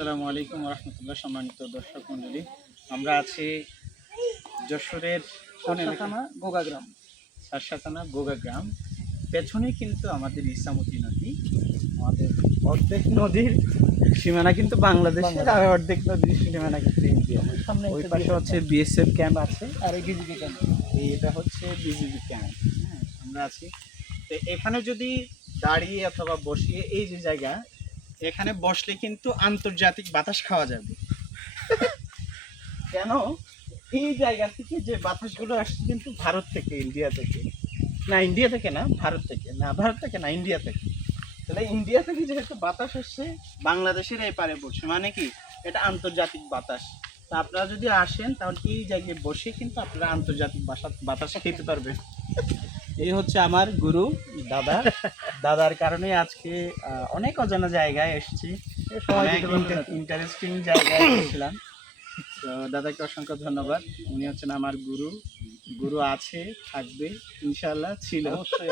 আসসালামু আলাইকুম রহমতুল্লাহ। সম্মানিত দর্শক মন্ডলী, আমরা আছি যশোরের গোগাগ্রাম সারসাথানা গোগা গ্রাম। পেছনে কিন্তু আমাদের ইসামতি নদী। আমাদের অর্ধেক নদীর সীমানা কিন্তু বাংলাদেশের, আর অর্ধেক নদীর সীমানা কিন্তু ইন্ডিয়া। সামনে ওই পাশে হচ্ছে বিএসএফ ক্যাম্প আছে, আর এই বিজিবি ক্যাম্প। এটা হচ্ছে বিজিবি ক্যাম্প। হ্যাঁ, আমরা আছি তো এখানে। যদি দাঁড়িয়ে অথবা বসিয়ে, এই যে জায়গা, এখানে বসলে কিন্তু আন্তর্জাতিক বাতাস খাওয়া যাবে। কেন? এই জায়গা থেকে যে বাতাসগুলো আসছে কিন্তু ভারত থেকে, ইন্ডিয়া থেকে না, ইন্ডিয়া থেকে না, ভারত থেকে না, ভারত থেকে না, ইন্ডিয়া থেকে। তাহলে ইন্ডিয়া থেকে যেহেতু বাতাস আসছে বাংলাদেশের এই পারে পড়ছে, মানে কি এটা আন্তর্জাতিক বাতাস। তা আপনারা যদি আসেন তাহলে এই জায়গায় বসে কিন্তু আপনারা আন্তর্জাতিক বাতাস খেতে পারবেন। এই হচ্ছে আমার গুরু দাদা। দাদার কারণে আজকে অনেক অজানা জায়গায় এসেছি, অনেক ইন্টারেস্টিং জায়গায় এসেছিলাম। তো দাদাকে অসংখ্য ধন্যবাদ। উনি হচ্ছেন আমার গুরু। গুরু আছে, থাকবে ইনশাআল্লাহ, ছিল। অবশ্যই।